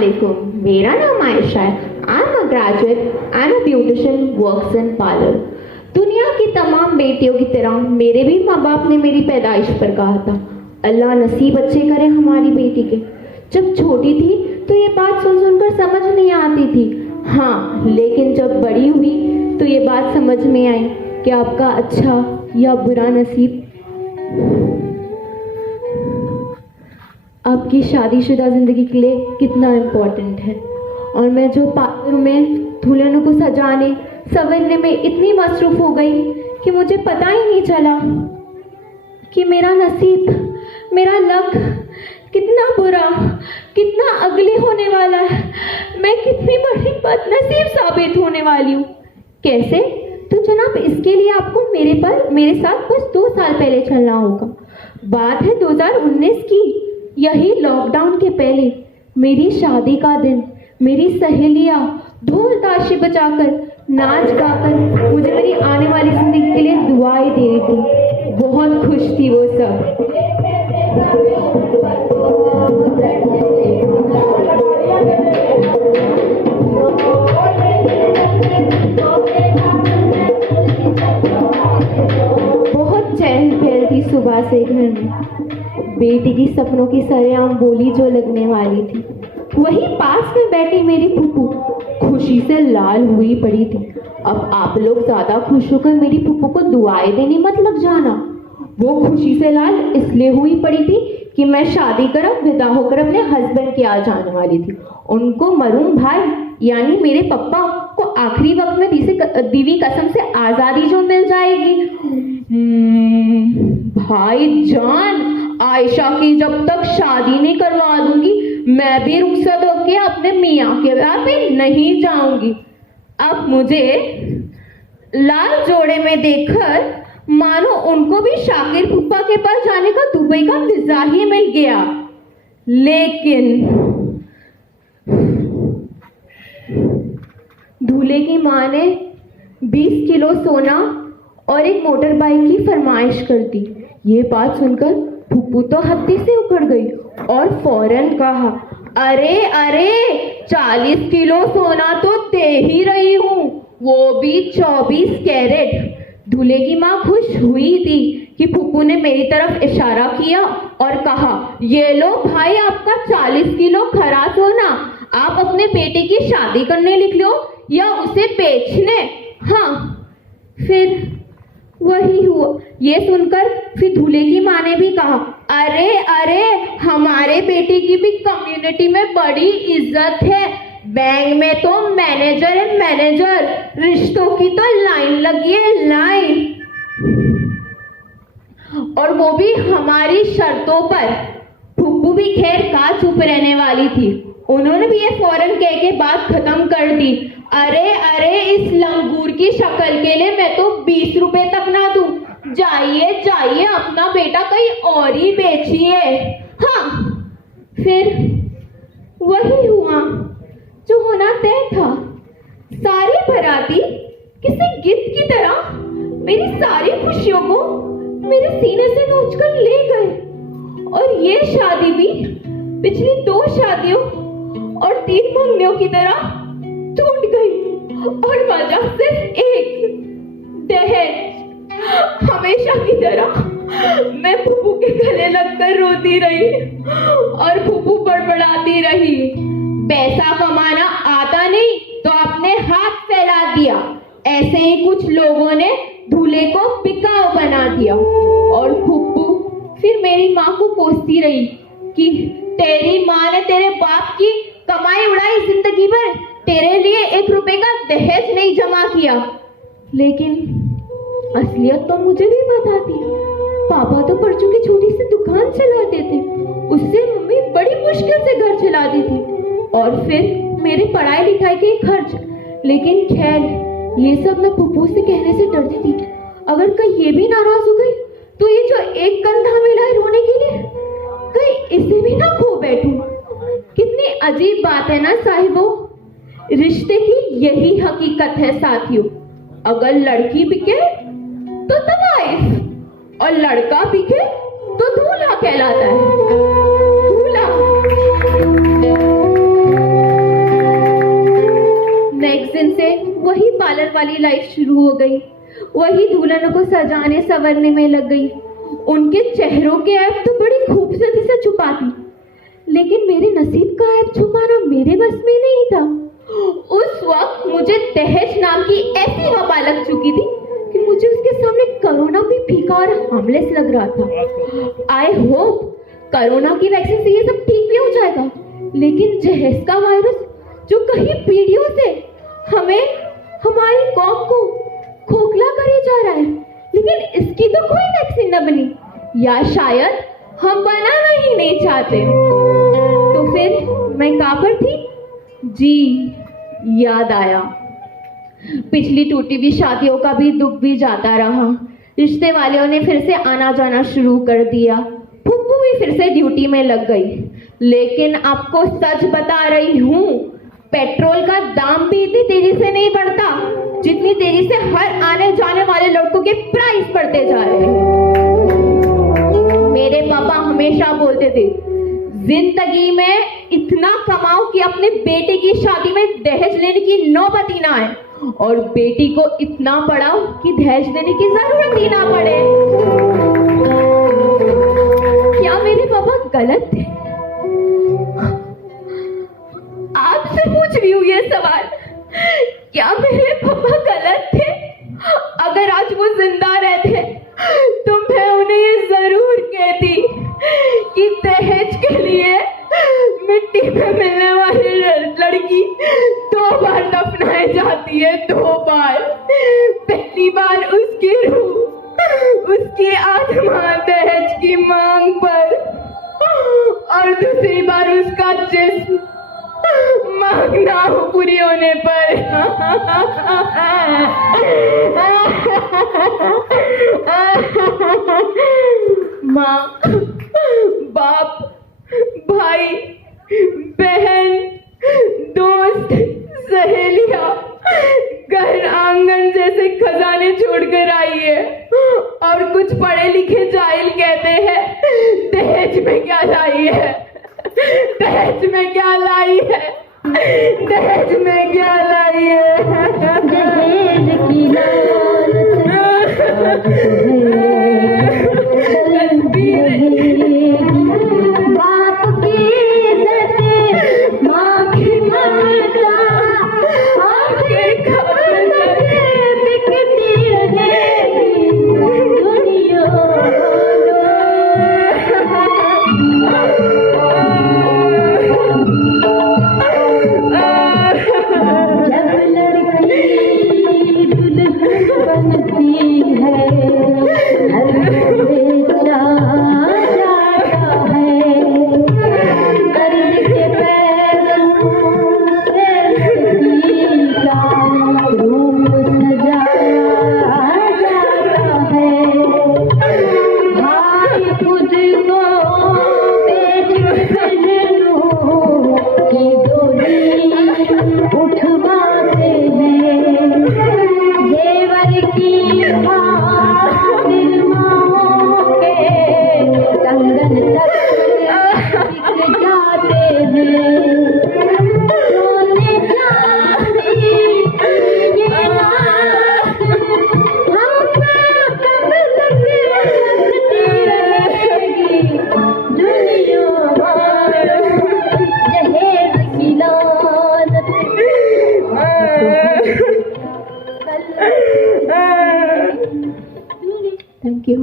अस्सलामुअलैकुम। मेरा नाम आयशा है। I am a graduate and a beautician works in parlour. दुनिया की तमाम बेटियों की तरह मेरे भी माँ बाप ने मेरी पैदाइश पर कहा था, अल्लाह नसीब अच्छे करे हमारी बेटी के। जब छोटी थी तो ये बात सुन सुनकर समझ नहीं आती थी। हाँ, लेकिन जब बड़ी हुई तो ये बात समझ में आई कि आपका अच्छा या बुरा नसीब आपकी शादीशुदा जिंदगी के लिए कितना इम्पोर्टेंट है। और मैं जो पार्लर में दुल्हनों को सजाने संवरने में इतनी मसरूफ हो गई कि मुझे पता ही नहीं चला कि मेरा नसीब, मेरा लक कितना बुरा, कितना अगली होने वाला है। मैं कितनी बड़ी बदनसीब साबित होने वाली हूँ। कैसे? तो जनाब, इसके लिए आपको मेरे साथ बस 2 साल पहले चलना होगा। बात है 2019 की। यही लॉकडाउन के पहले मेरी शादी का दिन, मेरी सहेलियां ढोल ताशे बजाकर नाच गाकर मुझे मेरी आने वाली जिंदगी के लिए दुआएं दे रही थी। बहुत खुश थी वो सब। बहुत चहल पहल थी सुबह से घर में। बेटी की सपनों की सरेआम बोली जो लगने वाली थी, वही पास में बैठी मेरी फूफू खुशी से लाल हुई पड़ी थी। अब आप लोग ज्यादा खुश होकर मेरी फूफू को दुआएं देने मत लग जाना। वो खुशी से लाल इसलिए हुई पड़ी थी कि मैं शादी कर विदा होकर अपने हस्बैंड के आ जाने वाली थी। उनको मरूम भाई यानी मेरे पप्पा को आखिरी वक्त में दीवी कसम से आजादी जो मिल जाएगी। भाई जान, आयशा की जब तक शादी नहीं करवा दूंगी मैं भी रुखसत होके अपने मियाँ के ब्याह पे नहीं जाऊंगी। अब मुझे लाल जोड़े में देखकर मानो उनको भी शाकिर फूफा के पास जाने का दुबई का वीजा ही मिल गया। लेकिन दूल्हे की माँ ने 20 किलो सोना और एक मोटर बाइक की फरमाइश कर दी। ये बात सुनकर फूफू तो हत्ती से उखड़ गई और फौरन कहा, अरे अरे 40 किलो सोना तो दे ही रही हूँ, वो भी 24 कैरेट। दूल्हे की माँ खुश हुई थी कि फूफू ने मेरी तरफ इशारा किया और कहा, ये लो भाई आपका 40 किलो खरा सोना, आप अपने बेटे की शादी करने लिख लो या उसे बेचने। हाँ, फिर वही हुआ। ये सुनकर फिर दूल्हे की माँ ने भी कहा, अरे अरे हमारे बेटे की भी कम्युनिटी में बड़ी इज्जत है, बैंक में तो मैनेजर है मैनेजर, रिश्तों की तो लाइन लगी है लाइन, और वो भी हमारी शर्तों पर। फूफू भी खैर का चुप रहने वाली थी, उन्होंने भी ये फौरन कह के बात खत्म कर दी। अरे अरे इस लंगूर की शक्ल के लिए मैं तो 20 रुपए तक ना दूं, जाइए जाइए अपना बेटा कहीं और ही बेचिए। हाँ, फिर वही हुआ जो होना तय था। सारे बाराती किसी गिफ्ट की तरह मेरी सारी खुशियों को मेरे सीने से नोचकर ले गए, और ये शादी भी पिछली 2 शादियों और 3 मंगनियों की तरह टूट गई, और वजह सिर्फ एक, दहेज। हमेशा की तरह मैं फूफू के गले लगकर रोती रही और फूफू बड़बड़ाती रही, पैसा कमाना आता नहीं तो आपने हाथ फैला दिया। ऐसे ही कुछ लोगों ने दूल्हे को बिकाऊ बना दिया। और फूफू फिर मेरी माँ को कोसती रही कि तेरी माँ ने तेरे बाप की कमाई उड़ाई जिंदगी भर, तेरे लिए 1 रुपए का दहेज नहीं जमा किया। लेकिन असलियत तो मुझे भी पता थी। पापा तो परचों की छोटी सी दुकान चलाते थे, उससे मम्मी बड़ी मुश्किल से घर चलाती थी, और फिर मेरी पढ़ाई लिखाई के खर्च। लेकिन खैर, ये सब मैं फूफू से कहने से डरती थी, अगर कहीं ये भी नाराज हो गई तो ये जो एक कंधा मिला है रोने के लिए, कहीं इसे भी ना खो बैठूं। कितनी अजीब बात है ना साहिबो, रिश्ते की यही हकीकत है साथियों। अगर लड़की बिके तो तवाइफ, और लड़का बिके तो दूल्हा कहलाता है। दूल्हा वाली लाइफ शुरू हो गई। वही दुल्हनों को सजाने संवरने में लग गई। उनके चेहरों के ऐब तो बड़ी खूबसूरती से छुपाती, लेकिन मेरे नसीब का ऐब छुपाना मेरे बस में नहीं था। उस वक्त मुझे दहेज नाम की ऐसी वबा लग चुकी थी कि मुझे उसके सामने कोरोना भी फीका और हार्मलेस लग रहा था। आई होप कोरोना की वैक्सीन से ये सब ठीक भी हो जाएगा, लेकिन जहेज का वायरस जो कई पीढ़ियों से हमें, हमारी कौम को खोखला करे जा रहा है, लेकिन इसकी तो कोई वैक्सीन न बनी, या शायद हम बनाना ही नहीं चाहते। तो फिर मैं कहाँ पर थी? जी, याद आया। पिछली टूटी हुई शादियों का भी दुख भी जाता रहा। रिश्ते वालों ने फिर से आना जाना शुरू कर दिया। फुप्पू भी फिर से ड्यूटी में लग गई। लेकिन आपको सच बता रही हूँ, पेट्रोल का दाम भी इतनी तेजी से नहीं बढ़ता जितनी तेजी से हर आने जाने वाले लड़कों के प्राइस बढ़ते जा रहे हैं। मेरे पापा हमेशा बोलते थे, जिंदगी में इतना कमाओ कि अपने बेटे की शादी में दहेज लेने की नौबत ही ना आए, और बेटी को इतना पढ़ाओ कि दहेज देने की जरूरत ही ना पड़े। क्या मेरे पापा गलत थे? आपसे पूछ रही हूँ ये सवाल, क्या मेरे पापा गलत थे? अगर आज वो जिंदा रहते तो मैं उन्हें ये जरूर कहती कि दहेज के लिए मिट्टी में मिलने वाली लड़की 2 बार दफनाई जाती है, 2 बार। पहली बार उसकी रूह, उसकी आत्मा दहेज की मांग पर, और दूसरी बार उसका जिस्म मांगना पूरी होने पर। माँ, बाप, भाई, बहन, दोस्त, सहेलियां घर आंगन जैसे खजाने छोड़कर आई है, और कुछ पढ़े लिखे जाहिल कहते हैं दहेज में क्या लाई है, दहेज में क्या लाई है, दहेज में क्या लाई है। दहेज की बाप की माँ की ममता आखिर कब तक बिकती रहेगी दुनिया। Thank you.